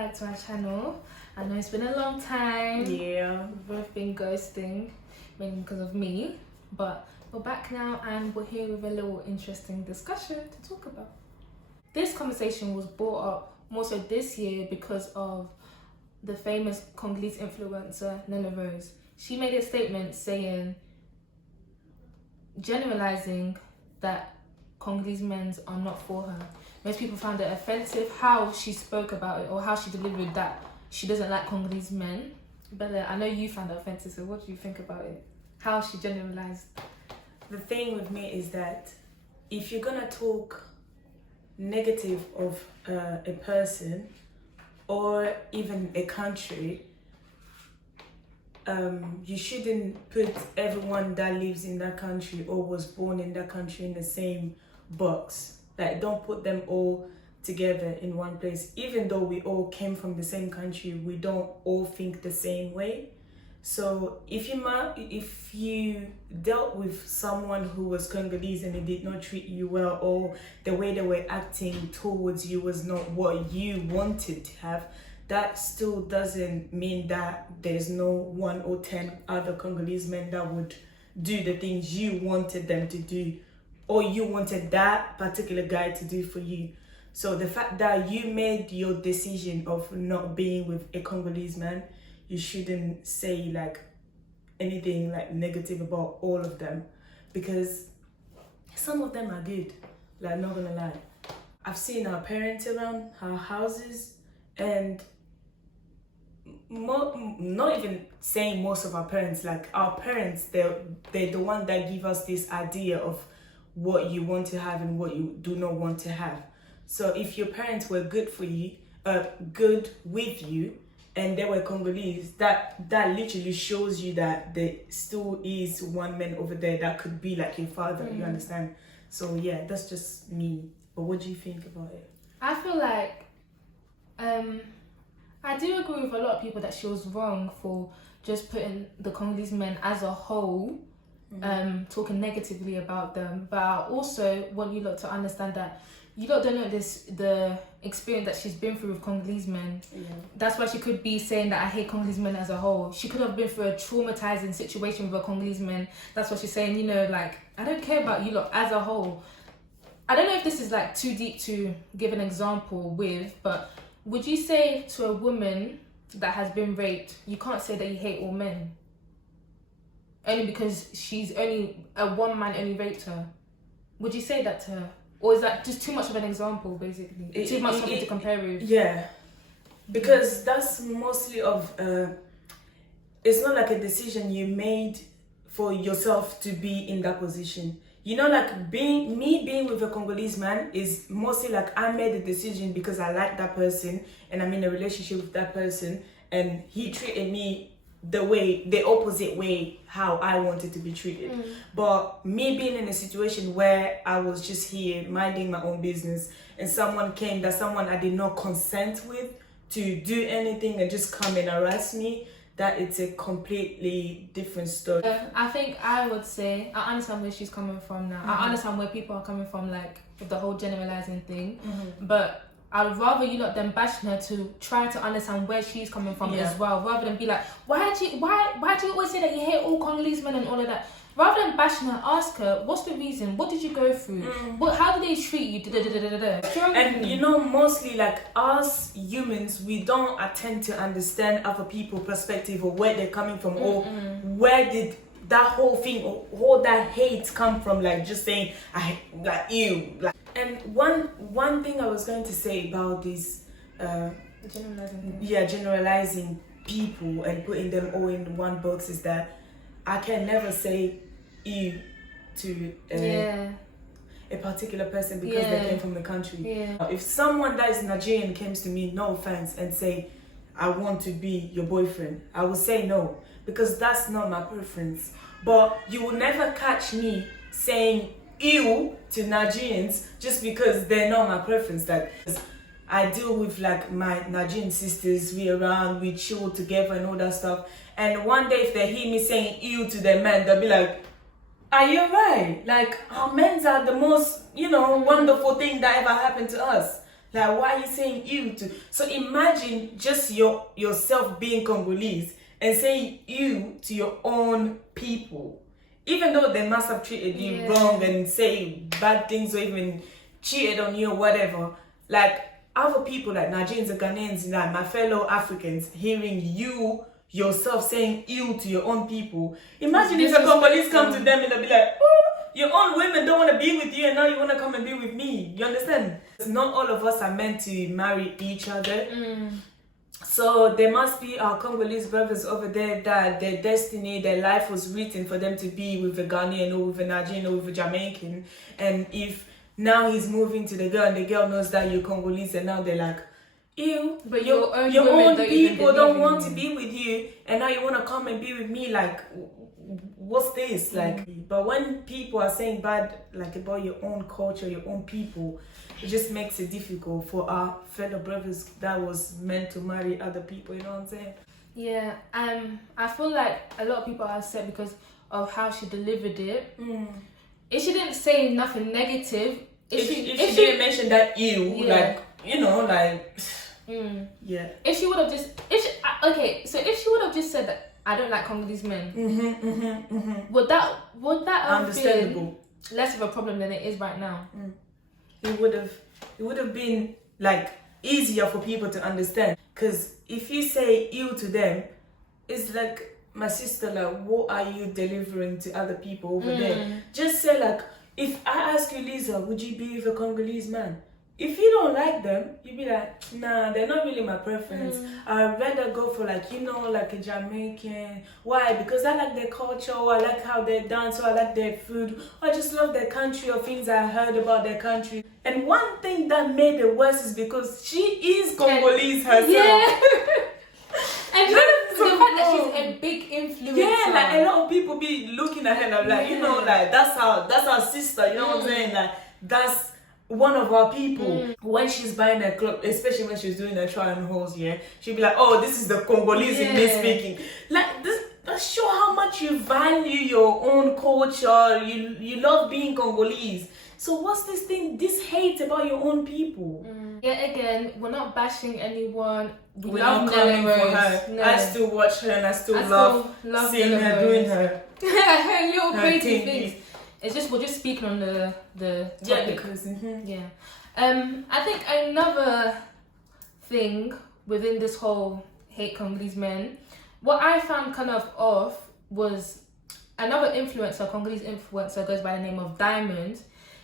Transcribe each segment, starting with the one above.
back to our channel. I know it's been a long time. Yeah. We've both been ghosting, mainly because of me. But we're back now and we're here with a little interesting discussion to talk about. This conversation was brought up more so this year because of the famous Congolese influencer, Nana Rose. She made a statement saying, generalizing that Congolese men are not for her. Most people found it offensive how she spoke about it or how she delivered that she doesn't like Congolese men. Bella, I know you found it offensive, so what do you think about it? How she generalized? The thing with me is that if you're gonna talk negative of a person or even a country, you shouldn't put everyone that lives in that country or was born in that country in the same box. Like, don't put them all together in one place. Even though we all came from the same country, we don't all think the same way. So if you dealt with someone who was Congolese and they did not treat you well, or the way they were acting towards you was not what you wanted to have, that still doesn't mean that there's no 1 or 10 other Congolese men that would do the things you wanted them to do, or you wanted that particular guy to do for you. So the fact that you made your decision of not being with a Congolese man, you shouldn't say like anything like negative about all of them, because some of them are good, like, not gonna lie. I've seen our parents around our houses, and not even saying most of our parents, like our parents, they're the one that give us this idea of what you want to have and what you do not want to have. So if your parents were good for you, good with you, and they were Congolese, that literally shows you that there still is one man over there that could be like your father. You understand? So yeah, that's just me. But what do you think about it? I feel like I do agree with a lot of people that she was wrong for just putting the Congolese men as a whole, talking negatively about them. But I also want you lot to understand that you lot don't know the experience that she's been through with Congolese men. Yeah. That's why she could be saying that I hate Congolese men as a whole. She could have been through a traumatizing situation with a Congolese man. That's why she's saying, you know, like, I don't care about you lot as a whole. I don't know if this is like too deep to give an example with, but would you say to a woman that has been raped, you can't say that you hate all men? Only because she's only one man only raped her. Would you say that to her? Or is that just too much of an example, basically? Too much something to compare with? Yeah. Because that's mostly of... it's not like a decision you made for yourself to be in that position. You know, like being with a Congolese man is mostly like I made a decision because I like that person and I'm in a relationship with that person, and he treated me the opposite way how I wanted to be treated. But me being in a situation where I was just here minding my own business and someone came, that someone I did not consent with, to do anything and just come and harass me, that it's a completely different story. I think I would say, I understand where she's coming from now. I understand where people are coming from, like with the whole generalizing thing. But I'd rather you lot than bashing her to try to understand where she's coming from as well, rather than be like, why do you always say that you hate all Congolese men and all of that? Rather than bashing her, ask her, what's the reason? What did you go through? How did they treat you? And you know, mostly like us humans, we don't attend to understand other people's perspective or where they're coming from, or where did that whole thing or all that hate come from, like just saying I like you. Like, and one thing I was going to say about this generalizing people and putting them all in one box is that I can never say you to a particular person because they came from the country. If someone that is Nigerian comes to me, no offense, and say I want to be your boyfriend, I will say no, because that's not my preference. But you will never catch me saying ew to Nigerians just because they're not my preference. Like, I deal with like my Nigerian sisters, we around, we chill together and all that stuff. And one day if they hear me saying ew to their men, they'll be like, are you right? Like, our men are the most, wonderful thing that ever happened to us. Like, why are you saying you to? So imagine just yourself being Congolese and saying you to your own people. Even though they must have treated you wrong and say bad things or even cheated on you or whatever. Like, other people like Nigerians and Ghanaians, like my fellow Africans, hearing you yourself saying you to your own people. Imagine if the Congolese come to them and they'll be like, oh, your own women don't want to be with you and now you want to come and be with me. You understand? Not all of us are meant to marry each other. So there must be our Congolese brothers over there that their destiny, their life was written for them to be with a Ghanaian or with a Nigerian or with a Jamaican. And if now he's moving to the girl and the girl knows that you're Congolese and now they're like, ew, but your own people don't want to be with you and now you want to come and be with me, like, what's this? Like, but when people are saying bad, like, about your own culture, your own people, it just makes it difficult for our fellow brothers that was meant to marry other people, you know what I'm saying? Yeah, I feel like a lot of people are upset because of how she delivered it. If she didn't say nothing negative, if she didn't mention that ew, like, you know, like, yeah. If she would have just, if she would have just said that I don't like Congolese men, would that have been less of a problem than it is right now? It would have been like easier for people to understand. Because if you say ew to them, it's like, my sister, like, what are you delivering to other people over there? Just say, like, if I ask you, Lisa, would you be with a Congolese man? If you don't like them, you'd be like, nah, they're not really my preference. I'd rather go for, like, you know, like a Jamaican. Why? Because I like their culture, or I like how they dance, or I like their food, or I just love their country, or things I heard about their country. And one thing that made it worse is because she is Congolese herself. Yeah. And the fact that she's a big influencer. Yeah, like, a lot of people be looking at her and I'm like, you know, like, that's our sister, you know what I'm saying? Like, that's one of our people. When she's buying her clothes, especially when she's doing her try on hauls, she'll be like, oh, this is the Congolese in me speaking. Like, this show how much you value your own culture, you love being Congolese. So what's this hate about your own people? Yeah, again, we're not bashing anyone. We're not coming for her. No. I still watch her and I still love seeing her doing her little crazy things. It's just, we're just speaking on the topic. Yeah, because I think another thing within this whole hate Congolese men, what I found kind of off was another influencer, Congolese influencer, goes by the name of Diamond.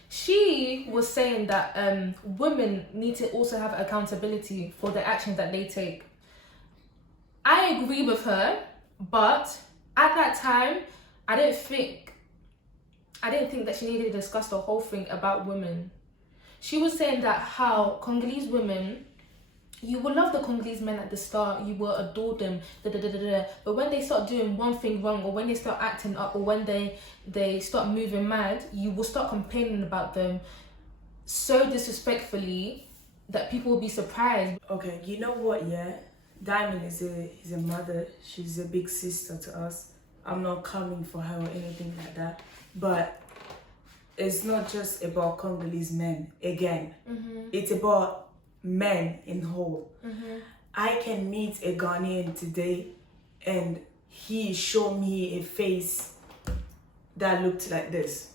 She was saying that women need to also have accountability for the actions that they take. I agree with her, but at that time, I didn't think that she needed to discuss the whole thing about women. She was saying that how Congolese women, you will love the Congolese men at the start, you will adore them, but when they start doing one thing wrong, or when they start acting up, or when they start moving mad, you will start complaining about them so disrespectfully that people will be surprised. Okay, you know what, Diamond is a mother, she's a big sister to us. I'm not coming for her or anything like that, but it's not just about Congolese men, again. It's about men in whole. I can meet a Ghanaian today and he showed me a face that looked like this,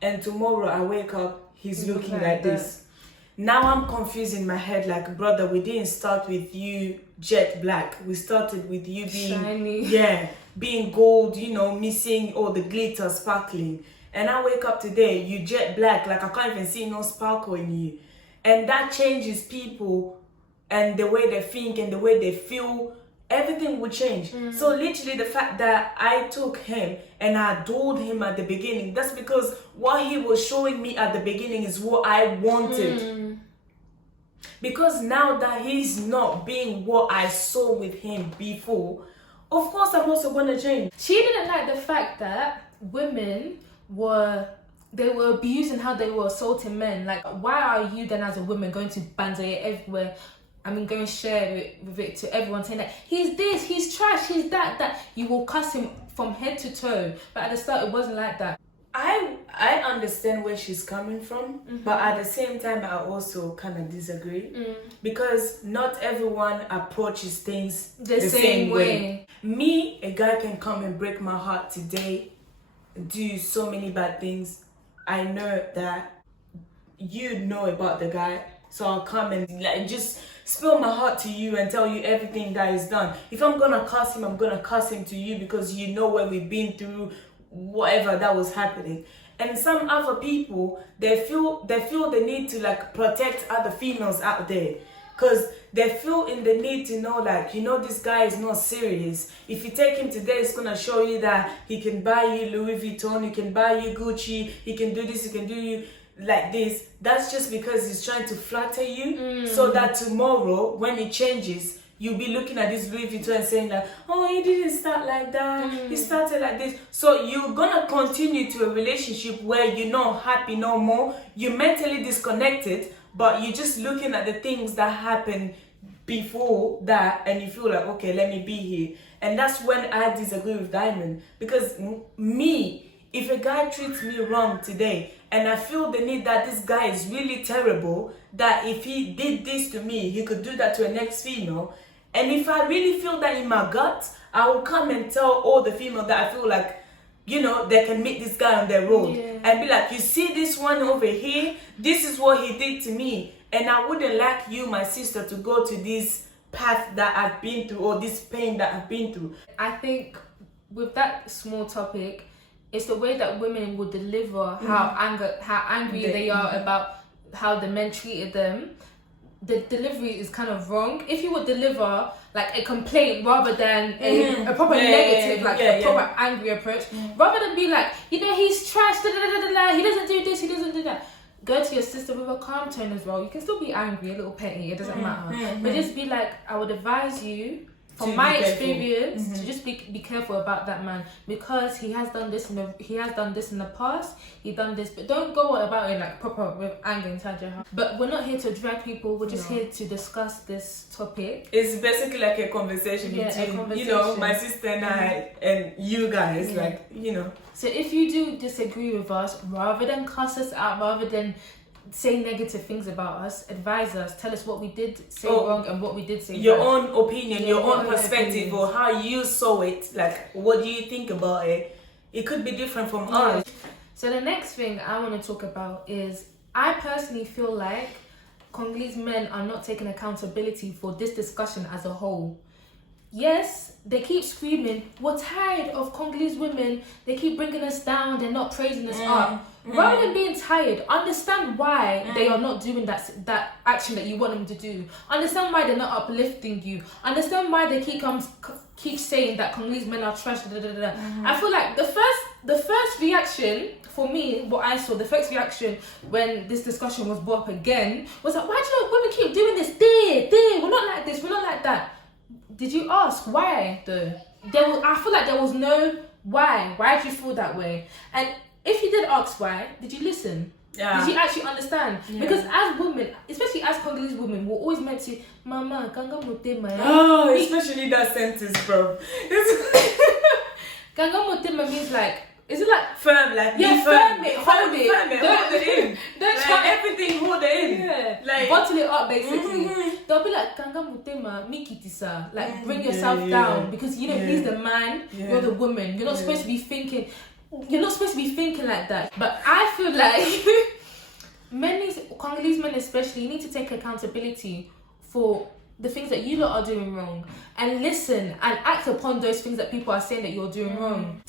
and tomorrow I wake up, he's looking like this. Now I'm confused in my head, like, brother, we didn't start with you jet black, we started with you being shiny, being gold, you know, missing all the glitter, sparkling. And I wake up today, you jet black, like I can't even see no sparkle in you. And that changes people and the way they think and the way they feel. Everything will change. So literally the fact that I took him and I adored him at the beginning, that's because what he was showing me at the beginning is what I wanted. Because now that he's not being what I saw with him before, of course I'm also going to change. She didn't like the fact that women were abusing how they were assaulting men. Like, why are you then as a woman going to banzai it everywhere? I mean, go and share it to everyone, saying that he's this, he's trash, he's that. You will cuss him from head to toe. But at the start, it wasn't like that. I I understand where she's coming from, but at the same time, I also kind of disagree because not everyone approaches things The same way. Me, a guy can come and break my heart today, do so many bad things. I know that you know about the guy, so I'll come and like just spill my heart to you and tell you everything that is done. If I'm gonna curse him, I'm gonna curse him to you because you know what we've been through, whatever that was happening. And some other people, they feel the need to like protect other females out there, because they feel in the need to know, like, you know, this guy is not serious. If you take him today, it's gonna show you that he can buy you Louis Vuitton, he can buy you Gucci, he can do this, he can do you like this. That's just because he's trying to flatter you, so that tomorrow when it changes, you'll be looking at this Louis Vuitton and saying that, oh, he didn't start like that, he started like this. So you're gonna continue to a relationship where you're not happy no more, you're mentally disconnected, but you're just looking at the things that happened before that, and you feel like, okay, let me be here. And that's when I disagree with Diamond, because me, if a guy treats me wrong today, and I feel the need that this guy is really terrible, that if he did this to me, he could do that to a next female, and if I really feel that in my gut, I will come and tell all the females that I feel like, you know, they can meet this guy on their road, and be like, you see this one over here, this is what he did to me, and I wouldn't like you, my sister, to go to this path that I've been through, or this pain that I've been through. I think with that small topic, it's the way that women will deliver how angry they are about how the men treated them. The delivery is kind of wrong. If you would deliver like a complaint rather than a proper negative, a proper angry approach, rather than be like, you know, he's trash, he doesn't do this, he doesn't do that. Go to your sister with a calm tone as well. You can still be angry, a little petty, it doesn't matter. But just be like, I would advise you, from my experience, to just be careful about that man, because he has done this in the past. He done this, but don't go about it like proper with anger inside your heart. But we're not here to drag people. We're just here to discuss this topic. It's basically like a conversation between, you know, my sister and I and you guys, like, you know. So if you do disagree with us, rather than cuss us out, rather than say negative things about us, advise us, tell us what we did say wrong and what we did say your right. own opinion, your own perspective, or how you saw it, like what do you think about it. It could be different from ours. So the next thing I want to talk about is, I personally feel like Congolese men are not taking accountability for this discussion as a whole. Yes, they keep screaming, we're tired of Congolese women, they keep bringing us down, they're not praising us up. Rather than being tired, understand why they are not doing that action that you want them to do. Understand why they're not uplifting you. Understand why they keep saying that Congolese men are trash. I feel like the first reaction for me, what I saw, the first reaction when this discussion was brought up again was like, why do women keep doing this? We're not like this, we're not like that. Did you ask why though? I feel like there was no why. Why did you feel that way? And if you did ask why, did you listen? Yeah. Did you actually understand? Yeah. Because as women, especially as Congolese women, we're always meant to, Mama, kanga motema. Oh, especially that sentence, bro. Kanga motema means like, is it like firm, like yeah, firm it, hold it, hold it in. Don't like try everything, hold it in. Yeah, like bottle it up basically. They'll be like, Kanga mutema, mikitisa, like bring yourself down, because you know he's the man, you're the woman. You're not supposed to be thinking. You're not supposed to be thinking like that. But I feel like many Congolese men especially need to take accountability for the things that you lot are doing wrong, and listen and act upon those things that people are saying that you're doing wrong.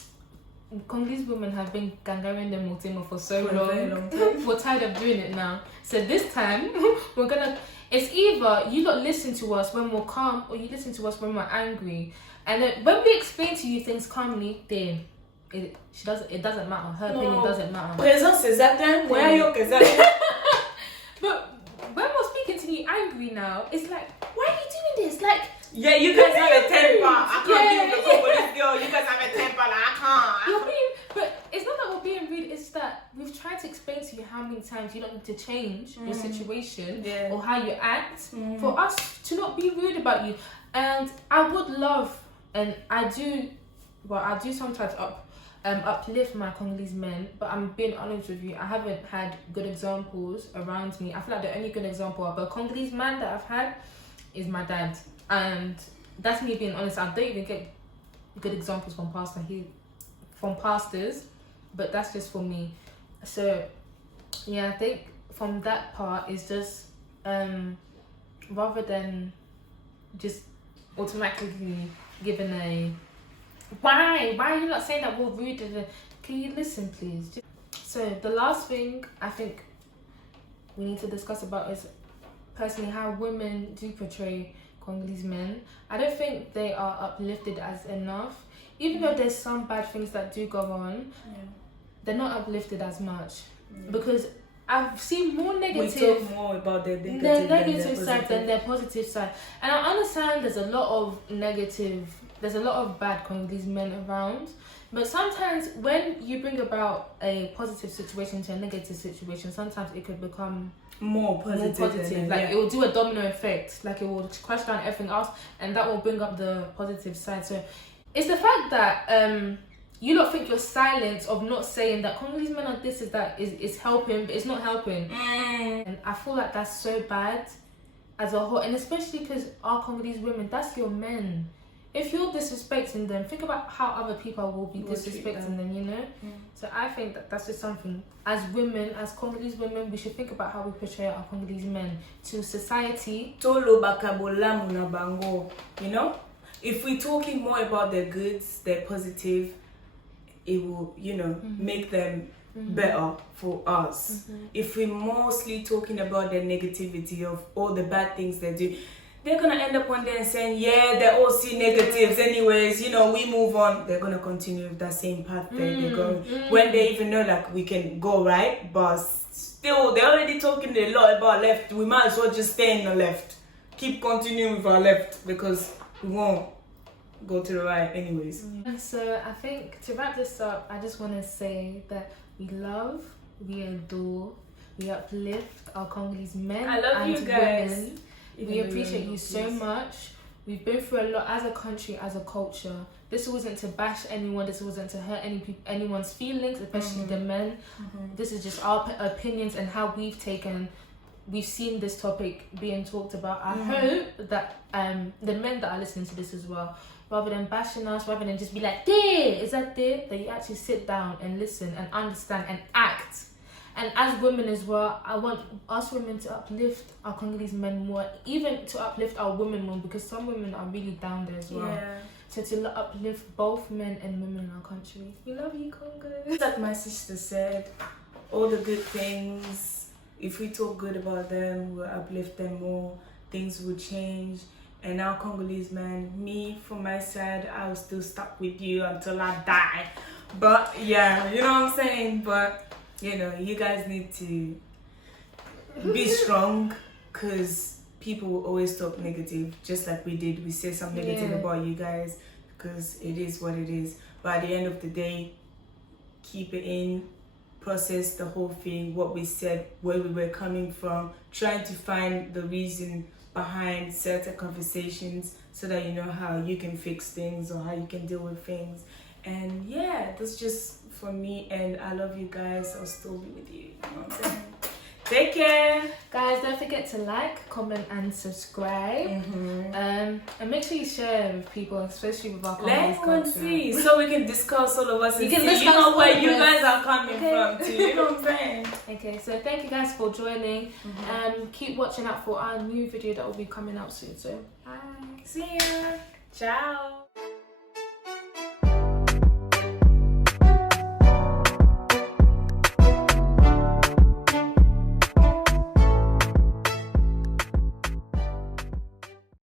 Congolese women have been gangaring the Mutema for so long. We're tired of doing it now. So this time, it's either you lot listen to us when we're calm, or you listen to us when we're angry. And then when we explain to you things calmly, then it doesn't matter. Her opinion doesn't matter. Présence exactement. Where are you exactly? But when we're speaking to you angry now, it's like, why are you doing this? Like, yeah, you guys have a temper. I can't be with the Congolese girl. You guys have a temper. Like, I can't. But it's not that we're being rude. It's that we've tried to explain to you how many times you don't need to change your situation or how you act for us to not be rude about you. And I would love, and I do sometimes uplift my Congolese men, but I'm being honest with you, I haven't had good examples around me. I feel like the only good example of a Congolese man that I've had is my dad, and that's me being honest. I don't even get good examples from pastors, but that's just for me. So yeah, I think from that part is just rather than just automatically giving a why are you not saying that we're rude? Can you listen, please? So the last thing I think we need to discuss about is personally how women do portray Congolese men. I don't think they are uplifted as enough. Even though there's some bad things that do go on, they're not uplifted as much. Because I've seen more negative. We talk more about their negative side than their positive side. And I understand there's a lot of bad Congolese men around. But sometimes when you bring about a positive situation to a negative situation, sometimes it could become more positive. Like it will do a domino effect. Like it will crash down everything else, and that will bring up the positive side. So it's the fact that you don't think your silence of not saying that Congolese men are this is that is helping, but it's not helping. And I feel like that's so bad as a whole, and especially because our Congolese women, that's your men. If you're disrespecting them, think about how other people will be disrespecting them, you know? So I think that that's just something, as women, as Congolese women, we should think about how we portray our Congolese men to society. Tolo bakabolamu na bango, you know? If we're talking more about their goods, their positive, it will, you know, make them better for us. If we're mostly talking about the negativity of all the bad things they do, they're gonna end up one day and saying, yeah, they all see negatives anyways, you know, we move on. They're gonna continue with that same path they're going. When they even know like we can go right, but still they're already talking a lot about left. We might as well just stay in the left. Keep continuing with our left because we won't go to the right anyways. So I think to wrap this up, I just want to say that we love, we adore, we uplift our Congolese men. I love and you guys. Women. We appreciate you so much. We've been through a lot as a country, as a culture. This wasn't to bash anyone. This wasn't to hurt anyone's feelings, especially the men. This is just our opinions and how we've seen this topic being talked about. I hope that the men that are listening to this as well, rather than bashing us, rather than just be like, there, is that there? That you actually sit down and listen and understand and act. And as women as well, I want us women to uplift our Congolese men more, even to uplift our women more, because some women are really down there as well. Yeah. So to uplift both men and women in our country. We love you, Congo. Like my sister said, all the good things, if we talk good about them, we'll uplift them more, things will change. And now Congolese man, me from my side, I will still stuck with you until I die. But yeah, you know what I'm saying? But you know, you guys need to be strong, because people will always talk negative, just like we did. We say something negative about you guys because it is what it is. But at the end of the day, keep it in, process the whole thing, what we said, where we were coming from, trying to find the reason behind certain conversations so that you know how you can fix things or how you can deal with things. And yeah, that's just for me, and I love you guys. I'll still be with you. You know what I'm saying? Take care. Guys, don't forget to like, comment and subscribe. And make sure you share with people, especially with our Congolese culture. Let everyone see, so we can discuss all of us and see, you know, where you guys are coming from too. You know what I'm saying? Okay, so thank you guys for joining. Keep watching out for our new video that will be coming out soon. So bye. See ya. Ciao.